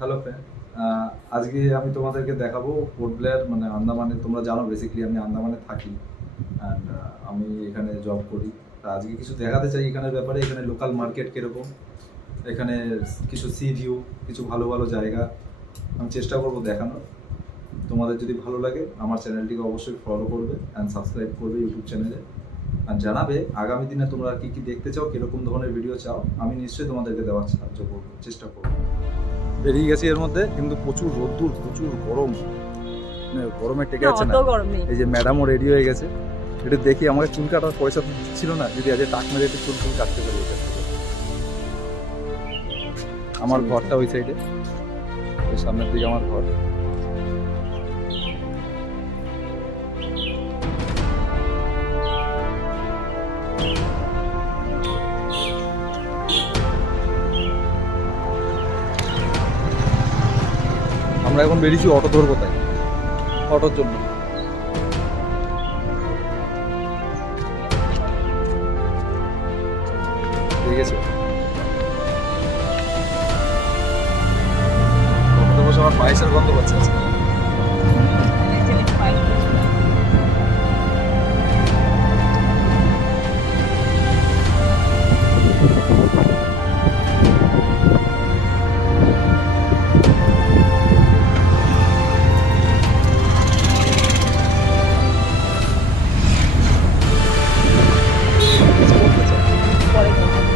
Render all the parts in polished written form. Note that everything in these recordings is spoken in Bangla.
হ্যালো ফ্রেন্ড, আজকে আমি তোমাদেরকে দেখাবো পোর্ট ব্লেয়ার মানে আন্দামানে। তোমরা জানো বেসিক্যালি আমি আন্দামানে থাকি অ্যান্ড আমি এখানে জব করি। তা আজকে কিছু দেখাতে চাই এখানের ব্যাপারে, এখানে লোকাল মার্কেট কীরকম, এখানে কিছু সি ভিউ, কিছু ভালো ভালো জায়গা আমি চেষ্টা করবো দেখানোর। তোমাদের যদি ভালো লাগে আমার চ্যানেলটিকে অবশ্যই ফলো করবে অ্যান্ড সাবস্ক্রাইব করবে ইউটিউব চ্যানেলে, আর জানাবে আগামী দিনে তোমরা কী কী দেখতে চাও, কীরকম ধরনের ভিডিও চাও। আমি নিশ্চয়ই তোমাদেরকে দেওয়ার সাহায্য করবো, চেষ্টা করবো। বেরিয়ে গেছি এর মধ্যে, কিন্তু প্রচুর রোদ্দুর, প্রচুর গরম, মানে গরমে টেকে যাচ্ছে না। এই যে ম্যাডামও রেডি হয়ে গেছে, একটু দেখি। আমাকে চুল কাটার পয়সা ছিল না, যদি আজ টাক মেরে একটু চুল কাটতে পারি। আমার ঘরটা ওই সাইডে, ওই সামনের দিকে আমার ঘর। আমরা এখন বেরিয়েছি অটো ধরবো, তাই অটোর জন্য। ঠিক আছে, অটোতে বসে আমার পায়েসের গন্ধ পাচ্ছে আজকে।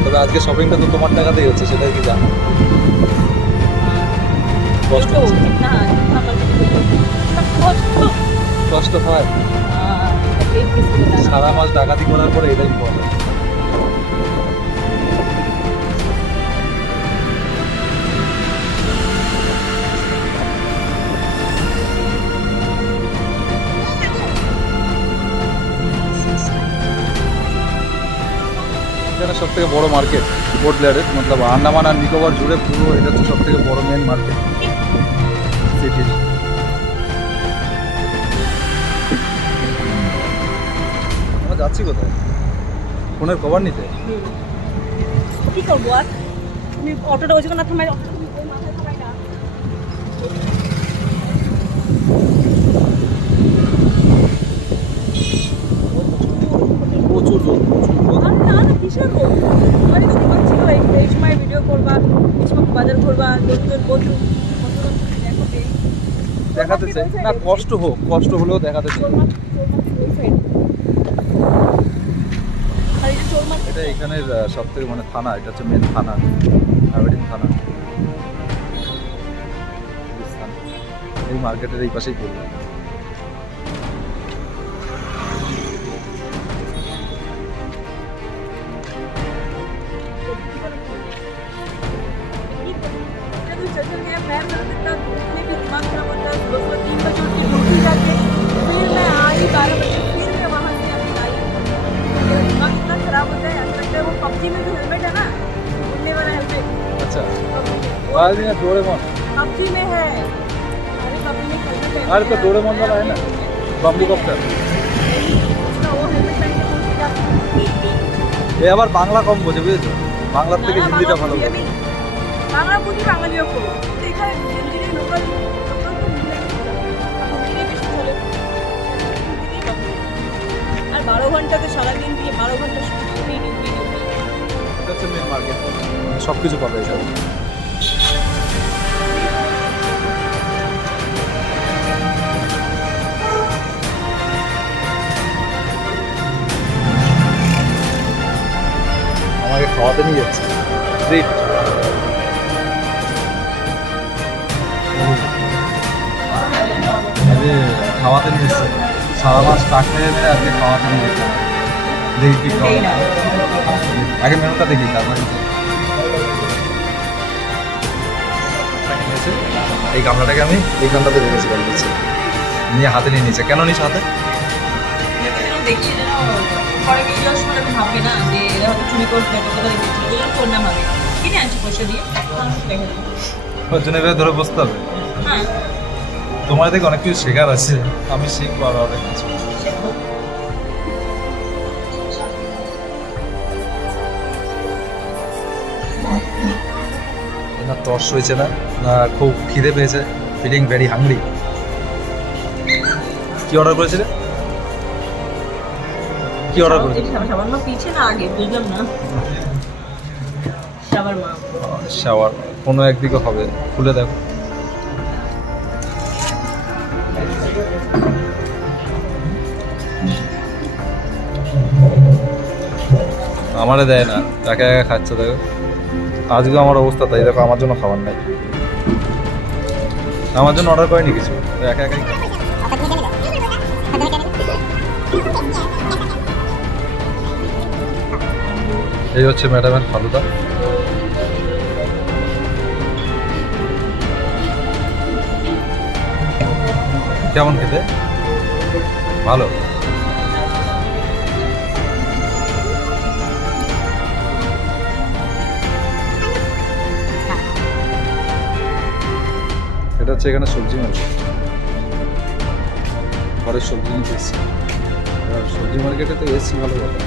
তবে আজকে শপিংটা তো তোমার টাকাতেই হচ্ছে, সেটাই কি জানো? কষ্ট হয়, সারা মাস ডাকাতি করার পরে এটাই বলে। এখানে সব থেকে বড় মার্কেট পোর্ট ব্লেয়ারের, মতলব আন্দামান আর নিকোবর জুড়ে পুরো এটা হচ্ছে সব থেকে বড় মেন মার্কেট সিটির। আমরা যাচ্ছি কোথায়? ফোনের কভার নিতে। কি করবো আর, তুমি অটোটা ওই না থামাই, প্রচুর লোক, কিসের রোদ? মানে সময় ছিল এই সময় ভিডিও করবা, এই সময় বাজার করবা, লোকজন বন্ধু দেখাতে চাই না, কষ্ট হোক, কষ্ট হলেও দেখাতে চাই। এটা এখানের সব থেকে মানে থানা, এটা হচ্ছে মেন থানা, আবেদিন থানা। এই মার্কেটের এই পাশেই পড়বে। पबजी में जो हेलमेट है ना, उड़ने वाला हेलमेट, अच्छा डोरेमोन पबजी में है। अरे पबजी में हेलमेट है, अरे तो डोरेमोन वाला है ना, बम्बू कप्टर। वो हेलमेट पहन के पूछ जाता এ আবার বাংলা কম বোঝে, বুঝেছো? বাংলার থেকে হিন্দিটা ভালো বোঝে। বাংলা বুঝি, বাঙালিও করবো, এখানে হিন্দির লোকাল আর 12 ঘন্টাতে সারাদিন দিয়ে 12 ঘন্টা এটা হচ্ছে মেন মার্কেট, সব কিছু পাবে এখানে। আমাকে খাওয়াতে নিয়ে যাচ্ছে, ট্রিট। আরে খাওয়াতে নিয়ে এসছে, সারা মাস টাক মেরে মেরে আজকে খাওয়াতে নিয়ে যেতে। দেখি কি খাওয়া, আগে মেনুটা দেখি, তারপরে এই গামলাটাকে আমি এইখানটাতে রেখেছিলাম, দিচ্ছি নিয়ে হাতে নিয়ে নিয়েছে। কেন নিস হাতে? ভাববে না যে এরা হয়তো চুরি করবে, তোর নাম হবে কিনে আনছি পয়সা দিয়ে, ওর জন্য এবার ধরে বসতে হবে। হ্যাঁ, তোমার দেখে অনেক কিছু শেখার আছে, আমি শিখবো আরো অনেক কিছু। না তো জ্বর সইছে না, খুব খিদে পেয়েছে, ফিলিং ভেরি হাংরি। কি অর্ডার করেছিলে? কি অর্ডার করেছিলে? শাওয়ারমা পিছে না আগে বুঝলাম না। শাওয়ারমা। শাওয়ার কোনো একদিকে হবে, খুলে দেখো। আমারে দেয় না, একা একা খাচ্ছে। দেখো আজকে আমার অবস্থা তাই, দেখো আমার জন্য খাবার নাই, আমার জন্য অর্ডার করেনি কিছু, একা একাই খাচ্ছে। এই হচ্ছে ম্যাডামের ফালুদা। কেমন খেতে? ভালো। এটা হচ্ছে এখানে সবজি মার্কেট, ঘরের সবজি নিতে এসেছি। এবার সবজি মার্কেটে তো এসেছি ভালো কথা,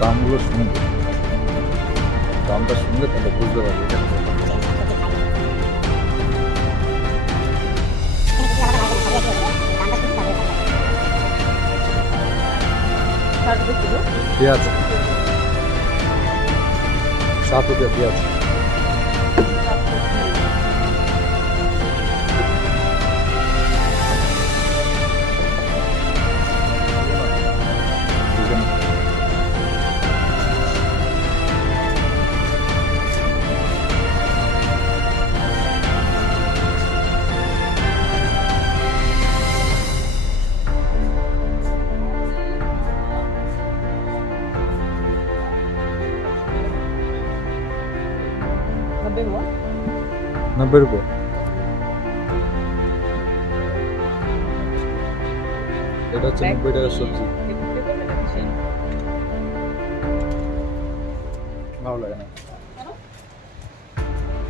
দামগুলো শুনবে, দামটা শুনলে তাহলে বুঝতে পারবে এটা কি ব্যাপার। 60 रुपये किलो। পেঁয়াজ 7 रुपये পেঁয়াজ। नब्बे हुआ। 90 रुपये। এটা হচ্ছে 90 টাকার সবজি, ভালো লাগে না।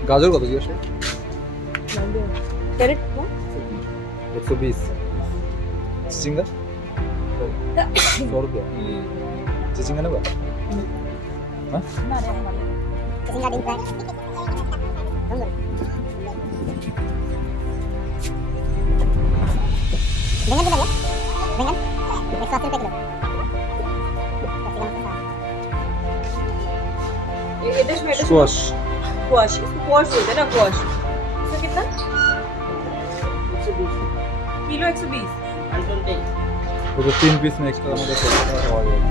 গাজর কত জিজ্ঞেস? कैरेट 120। চিচিঙ্গা 100 रुपये। চিচিঙ্গা নেবা? হ্যাঁ चिचिंगा दिन प्राय बैंगन कितना बैंगन 180 रुपये किलो। स्क्वाश स्क्वाश स्क्वाश बोलते हैं ना, स्क्वाश इसका कितना? 120 किलो 120। वो तो 3 पीस में एक्स्ट्रा मुझे 100 টাকা পাওয়া যায়।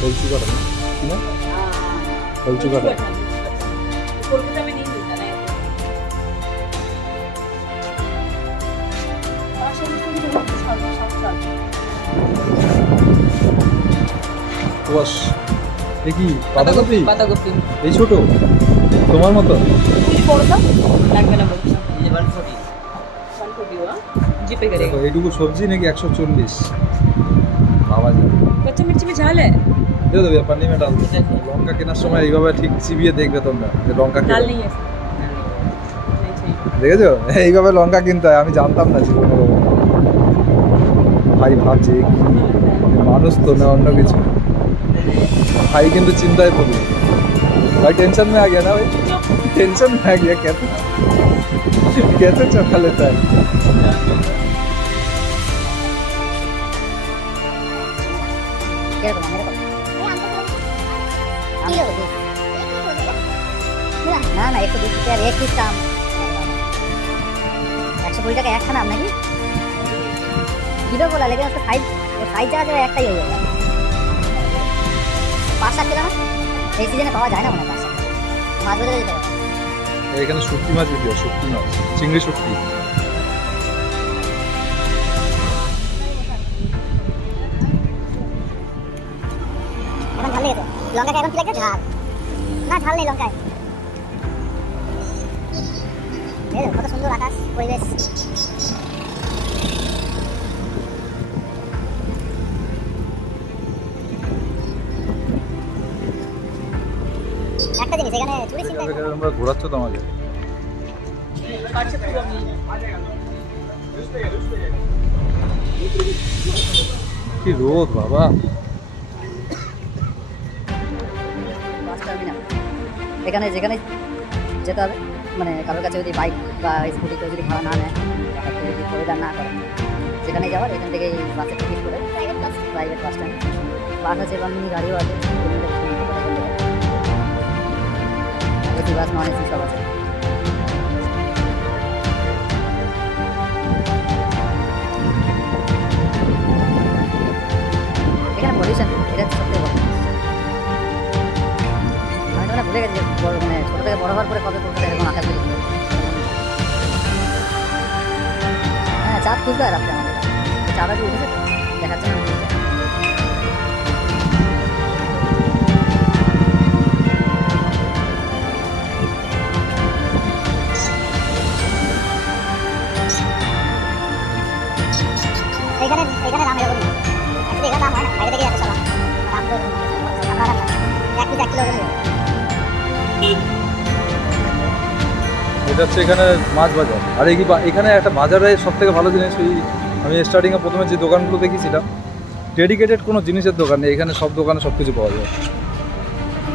কলচি কাটা না কি না? কলচি কাটা कोलकाता में नहीं मिलता ना। স্কোয়াশ এ কি বাঁধাকপি? বাঁধাকপি এই ছোট তোমার মতো? তুমি বড়টা লাগবে না বলছো। ये 140 हुआ जीपे দেখো करेगा। এইটুকু সবজি নাকি 140 বাবা যায়। कच्चा मिर्ची में झाल है? দিয়ে দেবে ব্যাপার নেই ম্যাডাম। লঙ্কা কেনার সময় এইভাবে ঠিক চিবিয়ে দেখবে তোমরা যে লঙ্কা दाल কেনা नहीं है इसमें। नहीं चाहिए। দেখেছো এইভাবে লঙ্কা কিনতে হয়, আমি জানতাম না জীবনে। ভাই ভাবছে এ কি মানুষ তো না অন্য কিছু। भाई কিন্তু চিন্তায় পড়ল, भाई टेंशन में आ गया ना भाई, टेंशन में आ गया। कैसे चखा लेता है? क्या बोला मेरे को किलो ना ना 120 रुपये एक पीस दाम 120 টাকা একটা নাম নাকি किलो बोला, लेकिन उसका साइज जगह एकटाই হয়ে যাবে। 5-7 কিলো না এই সিজনে পাওয়া যায় না মনে হয়। 5-7 মাছ ধরে যেতে হবে। এখানে শুটকি মাছ বিক্রি হয়, শুটকি মাছ, চিংড়ি শুটকি। এখন ঝাল লেগেছে লঙ্কা, এখন কি লাগছে? ঝাল না, ঝাল নেই লঙ্কায়। এই দেখো কত সুন্দর আকাশ পরিবেশ। একটা জিনিস এখানে চুরি চিন্তা তোমরা ঘোরাচ্ছ তো আমাকে। काट से पूरा नहीं। কি রোদ বাবা। বাস টার্মিনাল এখানে যেখানে যেতে হবে, মানে কারোর কাছে যদি বাইক বা স্কুটি কেউ যদি ভাড়া না নেয়, হঠাৎ করে যদি পরিধান না করে, যেখানে যাওয়ার এখান থেকে বাসে টিকিট করে প্রাইভেট বাস স্ট্যান্ড বাস আছে এবং মিনি গাড়িও আছে, এসি বাস নন এসি সব আছে। এখানে পলিউশন এটা হচ্ছে সবথেকে বড়। আমি তো ভুলে গেছি যে মানে ছোটো থেকে বড় হওয়ার পরে কবে কলকাতা এরকম আকাশ দেখি। হ্যাঁ, চাঁদ খুঁজতে হয় রাত্রে আমাদের, চাঁদ আজকে উঠেছে তো দেখাচ্ছে না। এখানে দাম এরকমই, এখানে দাম হয় না, বাইরে থেকে যাচ্ছে সব দাম তো আপনারা 1 পিস 1 কিলো করে নেবেন। এটা হচ্ছে এখানে মাছ বাজার। আর এখানে একটা বাজারে সব থেকে ভালো জিনিস, ওই আমি স্টার্টিংয়ে প্রথমে যে দোকানগুলো দেখেছিলাম, ডেডিকেটেড কোনো জিনিসের দোকান নেই। এখানে সব দোকানে সব কিছু পাওয়া যায়।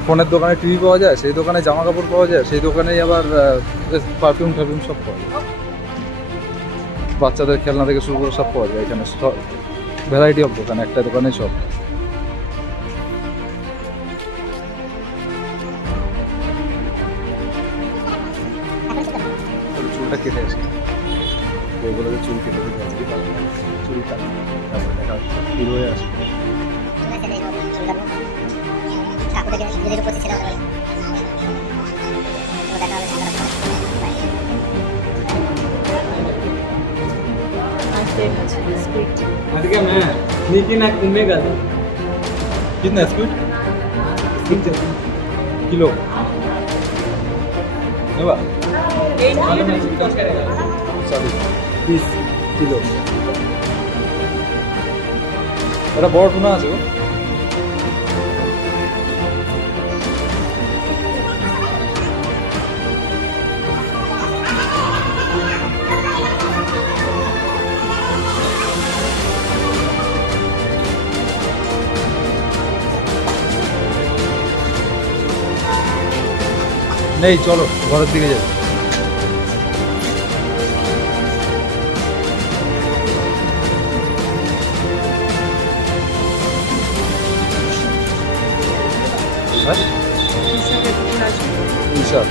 ফোনের দোকানে টিভি পাওয়া যায়, সেই দোকানে জামা কাপড় পাওয়া যায়, সেই দোকানেই আবার পারফিউম টারফিউম সব পাওয়া যায়। বাচ্চাদের খেলনা থেকে শুরু করে সব পাওয়া যায় এখানে, সব ভ্যারাইটি অফ দোকান, একটা দোকানে সব। চুলটা কেটে আসে, ওইগুলোকে চুল কেটে দিতে আজকে চুল কাটা, তারপর দেখা হিরো হয়ে আসে। ಅದಕ್ಕೆ ನೀಕಿನ ಕುಮ್ಮೆಗದು कितना स्पीड किलो নেবা 20 কিলো। এটা বড় টুনা আছে গো। নেই, চলো ঘরের দিকে যাই। হ্যাঁ, বিশাল।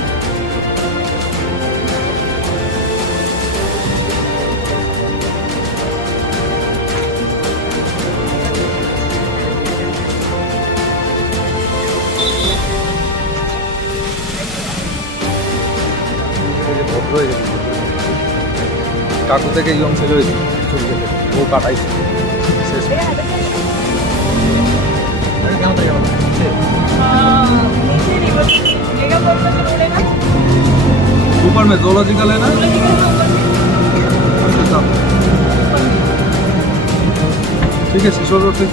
ভদ্র হয়ে গেছে, কাকু থেকে ইয়ং ছেলে হয়েছে, চুল কেটে ও কাটাইছে শেষ। ऊपर में जोलॉजिकल है ना, ठीक है, शिशोर रोड से